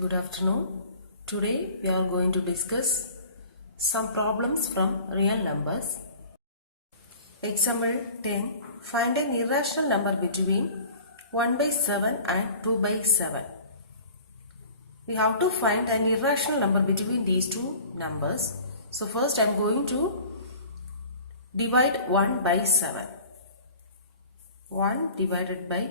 Good afternoon. Today we are going to discuss some problems from real numbers. Example 10. Find an irrational number between 1 by 7 and 2 by 7. We have to find an irrational number between these two numbers. So first I am going to divide 1 by 7. 1 divided by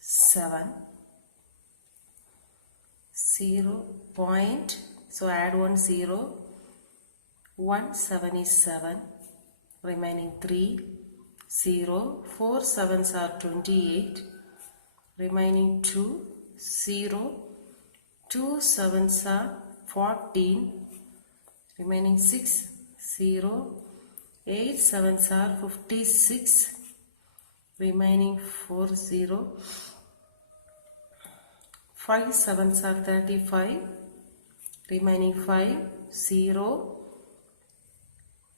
7. 0 point, so add 1 0, 1 7 is 7, remaining 3, 0, 4 7s are 28, remaining 2, 0, 2 7s are 14, remaining 6, 0, 8 7s are 56, remaining 4 0, 5 7s are 35, remaining 5, 0,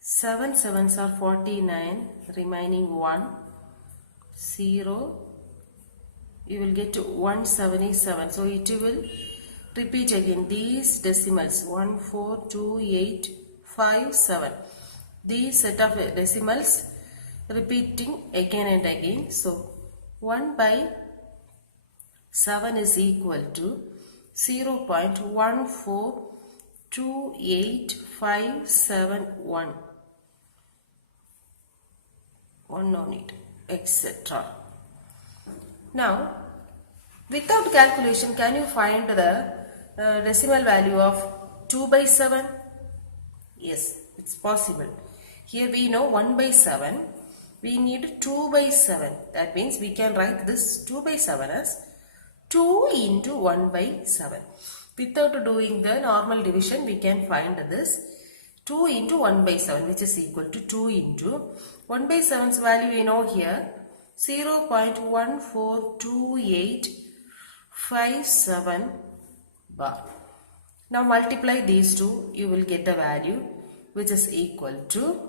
7 7s are 49, remaining 1, 0, you will get to 177. So it will repeat again these decimals 1, 4, 2, 8, 5, 7. These set of decimals repeating again and again. So 1 by 7 is equal to 0.1428571. 1 on it, etc. Now, without calculation, can you find the decimal value of 2 by 7? Yes, it's possible. Here we know 1 by 7. We need 2 by 7. That means we can write this 2 by 7 as 2 into 1 by 7. Without doing the normal division, we can find this 2 into 1 by 7, which is equal to 2 into 1 by 7's value we know here 0.142857 bar. Now multiply these two, you will get the value which is equal to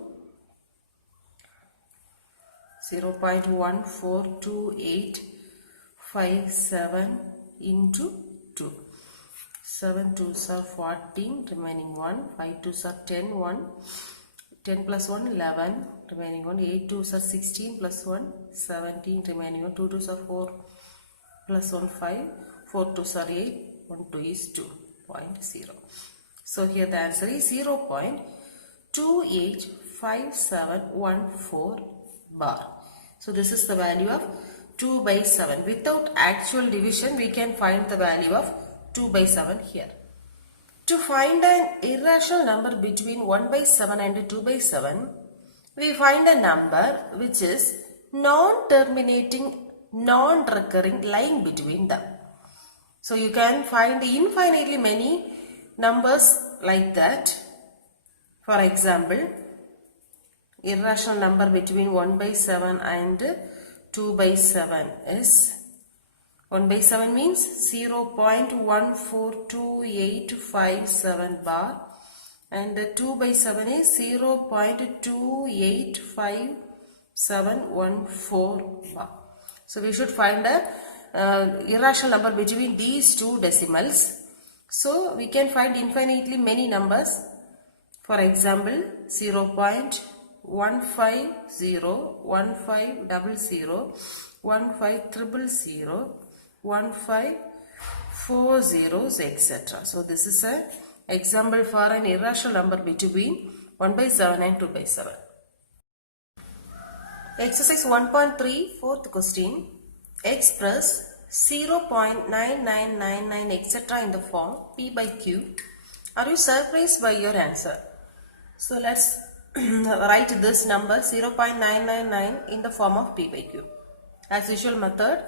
0.14285 into 2. 7 2s are 14, remaining 1, 5 2s are 10, 1, 10 plus 1, 11, remaining 1, 8 2s are 16 plus 1, 17, remaining 1, 2 2s are 4 plus 1, 5, 4 2s are 8, 1 2 is 2.0. So here the answer is 0.285714 bar. So this is the value of 2 by 7. Without actual division, we can find the value of 2 by 7 here. To find an irrational number between 1 by 7 and 2 by 7, we find a number which is non-terminating, non-recurring lying between them. So you can find infinitely many numbers like that. For example, irrational number between 1 by 7 and 2 by 7 is 1 by 7 means 0.14287 bar and 2 by 7 is 0.285714 bar. So we should find a irrational number between these two decimals. So we can find infinitely many numbers. For example, 0.150, 1500, 15000, 1540, etc. So this is an example for an irrational number between 1 by 7 and 2 by 7. Exercise 1.3, fourth question. Express 0.9999 etc. in the form P by Q. Are you surprised by your answer? So let's write this number 0.999 in the form of P by Q. As usual method,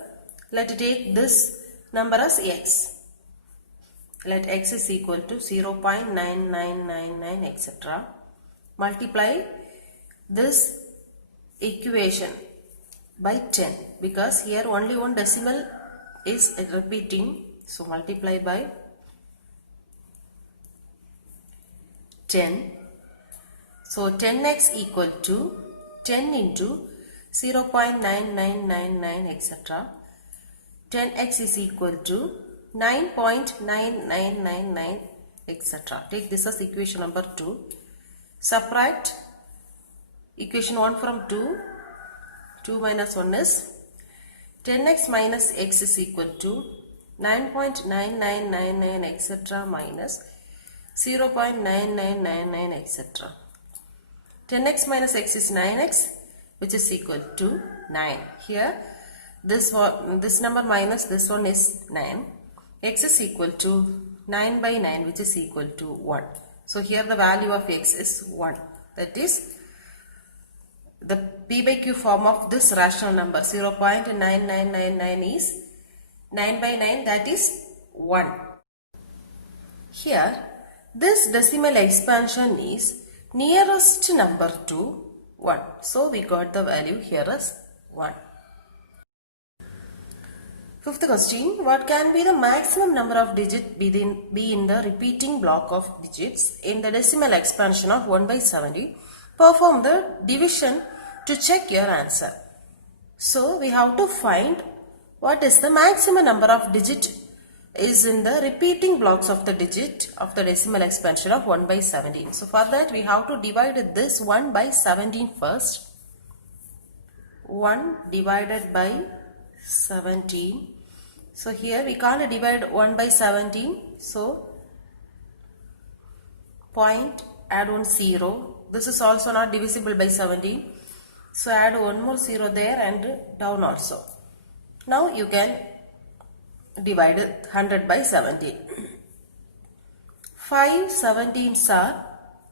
let's take this number as x. Let x is equal to 0.9999 etc. Multiply this equation by 10 because here only one decimal is repeating. So multiply by 10. So 10x equal to 10 into 0.9999 etc. 10x is equal to 9.9999 etc. Take this as equation number 2. Subtract equation 1 from 2. 2 minus 1 is 10x minus x is equal to 9.9999 etc. minus 0.9999 etc. 10x minus x is 9x, which is equal to 9. Here this number minus this one is 9. X is equal to 9 by 9, which is equal to 1. So here the value of x is 1. That is the p by q form of this rational number. 0.9999 is 9 by 9, that is 1. Here this decimal expansion is nearest number to 1. So we got the value here as 1. Fifth question, what can be the maximum number of digits be in the repeating block of digits in the decimal expansion of 1 by 70? Perform the division to check your answer. So we have to find what is the maximum number of digit is in the repeating blocks of the digit of the decimal expansion of 1 by 17. So for that we have to divide this 1 by 17 first. 1 divided by 17. So here we can't divide 1 by 17. So point, add one 0. This is also not divisible by 17. So add one more 0 there and down also. Now you can divide 100 by 17. 5 17s are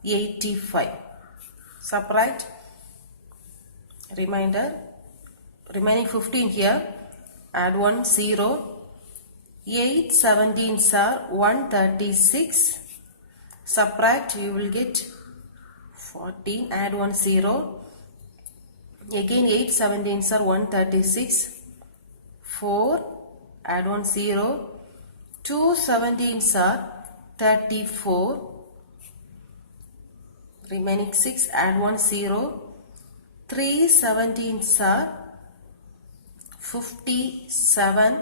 85. Subtract remaining 15 here. Add 1 0. 8 17s are 136. Subtract, you will get 14. Add 1 0. Again 8 17s are 136. 4. Add 1 0. 2 17s are 34. Remaining 6. Add 1 0. 3 17s are 57.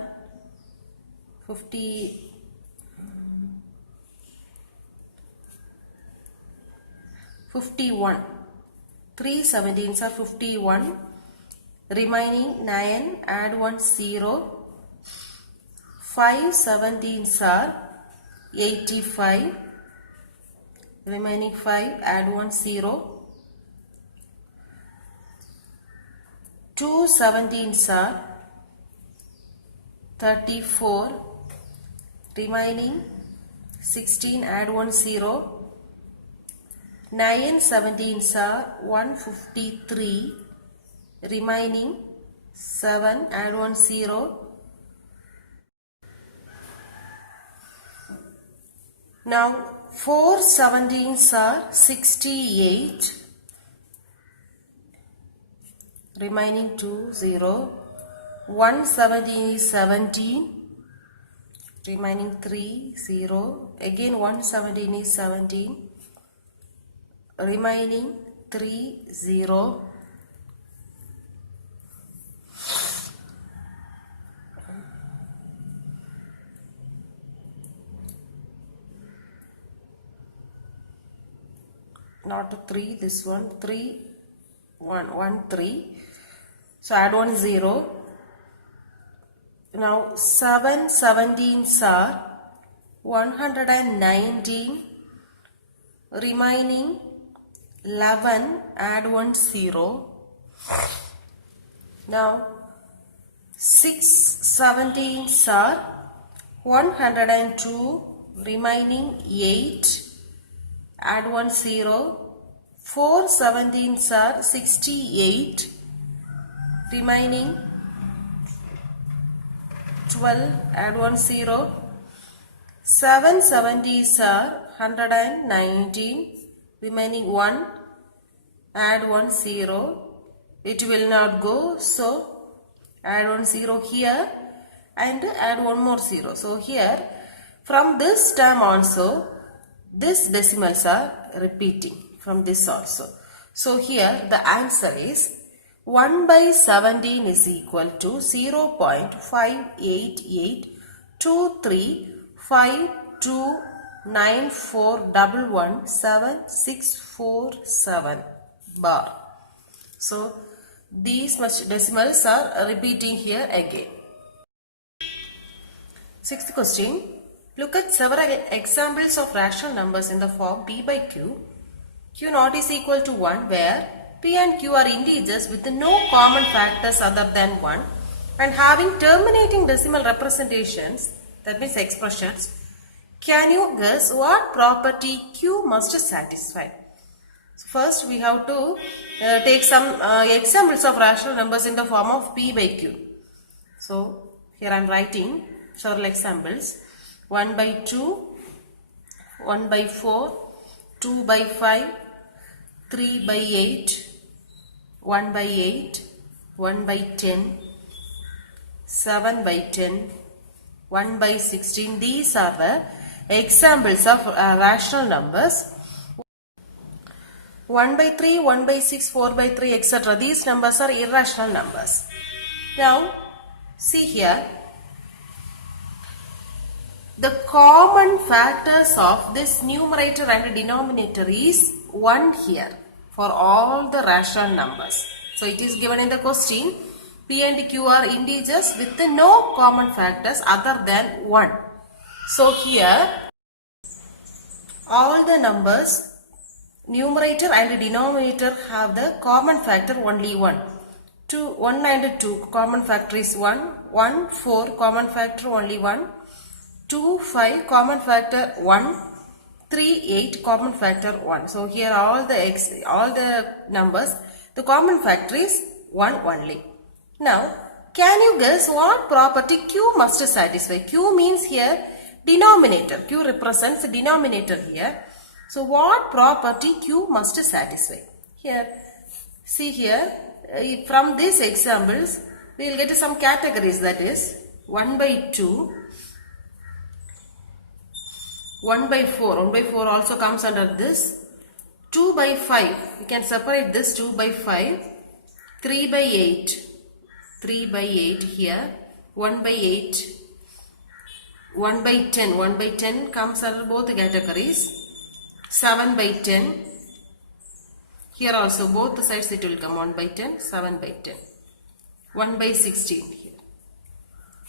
51. 3 17s are 51. Remaining 9. Add 1 0. 5 17s are 85. Remaining 5. Add 1 0. 2 17s are 34. Remaining 16. Add 1 0. 9 17s are 153. Remaining 7. Add 1 0. Now 4 17s are 68. Remaining 2 0. 1 17 is 17. Remaining 3 0. Again 1 17 is 17. Remaining 3 0. Not 3, this one 3 1 3. So add 1 0. Now 7 17s are 119. Remaining 11. Add 1 0. Now 6 17s are 102. Remaining 8. Add 1 0. 4 17s are 68. Remaining 12. Add 1 0. 7 70s are 119. Remaining 1. Add 1 0. It will not go, so add 1 0 here and add one more 0. So here from this term also this decimals are repeating from this also. So here the answer is 1 by 17 is equal to 0.588 2 3 5 2 9 4 1 1 7 6 4 7 bar. So these much decimals are repeating here again. Sixth question. Look at several examples of rational numbers in the form p by q. Q naught is equal to 1 where p and q are integers with no common factors other than 1 and having terminating decimal representations, that means expressions. Can you guess what property q must satisfy? So first we have to take some examples of rational numbers in the form of p by q. So here I am writing several examples. 1 by 2, 1 by 4, 2 by 5, 3 by 8, 1 by 8, 1 by 10, 7 by 10, 1 by 16. These are the examples of rational numbers. 1 by 3, 1 by 6, 4 by 3, etc. These numbers are irrational numbers. Now, see here. The common factors of this numerator and denominator is 1 here for all the rational numbers. So it is given in the question. P and Q are integers with no common factors other than 1. So here all the numbers numerator and denominator have the common factor only 1. 1 and 2 common factor is 1. 1, 4 common factor only 1. 2, 5 common factor 1. 3, 8 common factor 1. So here all the numbers, the common factor is 1 only. Now, can you guess what property Q must satisfy? Q means here denominator. Q represents the denominator here. So what property Q must satisfy? Here, see here, from these examples, we will get some categories, that is 1 by 2, 1 by 4. 1 by 4 also comes under this. 2 by 5. We can separate this 2 by 5. 3 by 8. 3 by 8 here. 1 by 8. 1 by 10. 1 by 10 comes under both categories. 7 by 10. Here also both sides it will come. 1 by 10. 7 by 10. 1 by 16 here.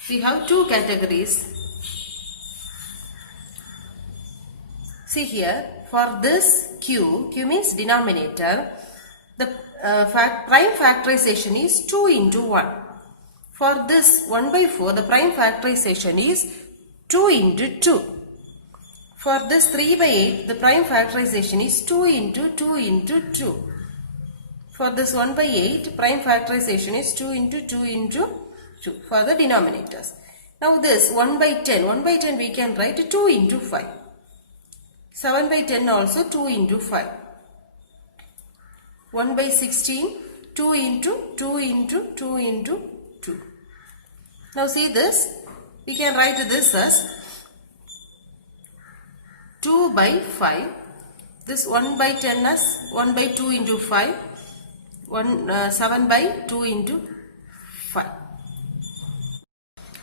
We have two categories. See here, for this Q means denominator, the prime factorization is 2 into 1. For this 1 by 4, the prime factorization is 2 into 2. For this 3 by 8, the prime factorization is 2 into 2 into 2. For this 1 by 8, prime factorization is 2 into 2 into 2 for the denominators. Now this 1 by 10 we can write 2 into 5. 7 by 10 also 2 into 5. 1 by 16, 2 into 2 into 2 into 2. Now see this, we can write this as 2 by 5. This 1 by 10 as 1 by 2 into 5. 7 by 2 into 5.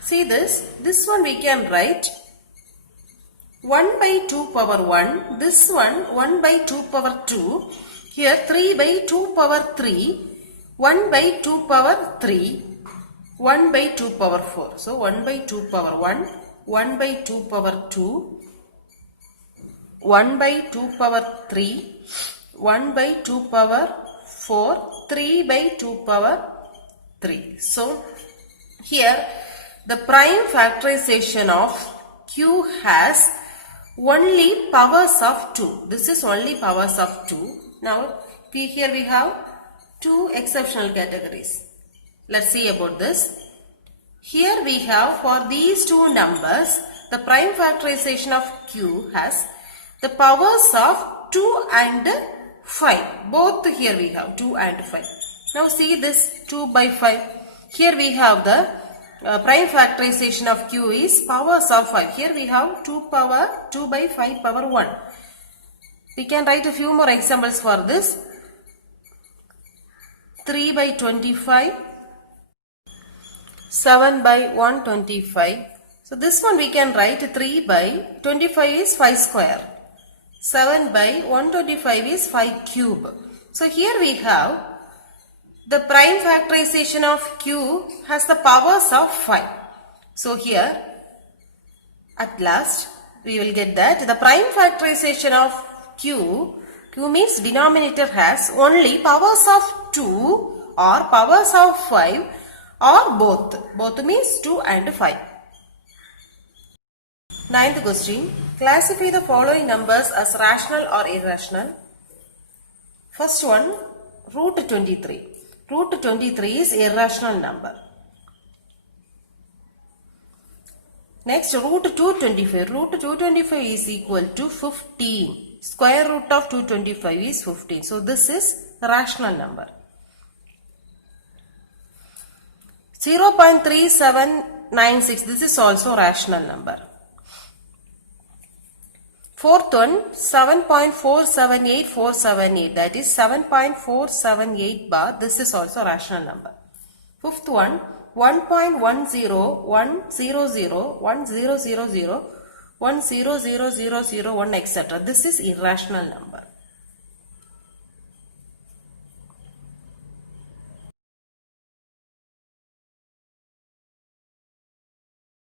See this one we can write 1 by 2 power 1, this one 1 by 2 power 2, here 3 by 2 power 3, 1 by 2 power 3, 1 by 2 power 4. So 1 by 2 power 1, 1 by 2 power 2, 1 by 2 power 3, 1 by 2 power 4, 3 by 2 power 3. So here the prime factorization of Q has only powers of 2. This is only powers of 2. Now here we have two exceptional categories. Let's see about this. Here we have for these two numbers, the prime factorization of Q has the powers of 2 and 5. Both here we have 2 and 5. Now see this 2 by 5. Here we have the prime factorization of Q is powers of 5. Here we have 2 by 5 power 1. We can write a few more examples for this. 3 by 25, 7 by 125, So this one we can write 3 by 25 is 5 square. 7 by 125 is 5 cube. So here we have the prime factorization of q has the powers of 5. So here at last we will get that the prime factorization of q means denominator has only powers of 2 or powers of 5 or both. Both means 2 and 5. Ninth question. Classify the following numbers as rational or irrational. First one, root 23. Root 23 is irrational number. Next, root 225. Root 225 is equal to 15. Square root of 225 is 15. So this is rational number. 0.3796. This is also rational number. Fourth one, 7.478478, that is 7.478 bar. This is also rational number. Fifth one, 1.10100100100001 etc. This is irrational number.